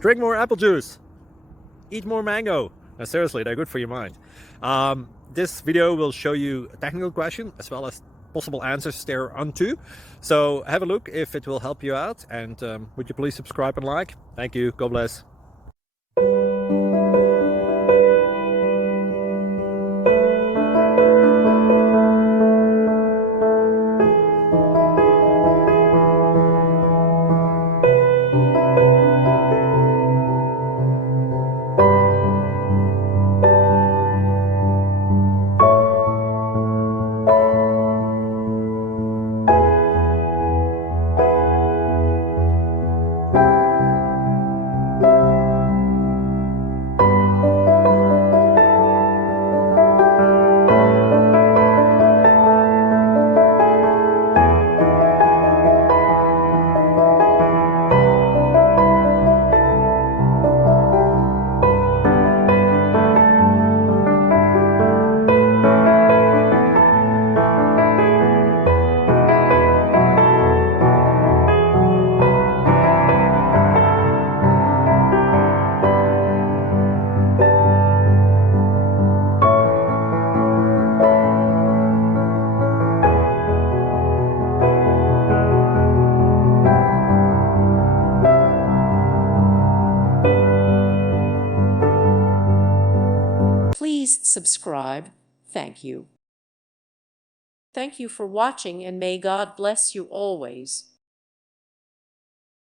Drink more apple juice. Eat more mango. No, seriously, they're good for your mind. This video will show you a technical question as well as possible answers thereunto. So have a look if it will help you out, and would you please subscribe and like? Thank you. God bless. Please subscribe. Thank you. Thank you for watching, and may God bless you always.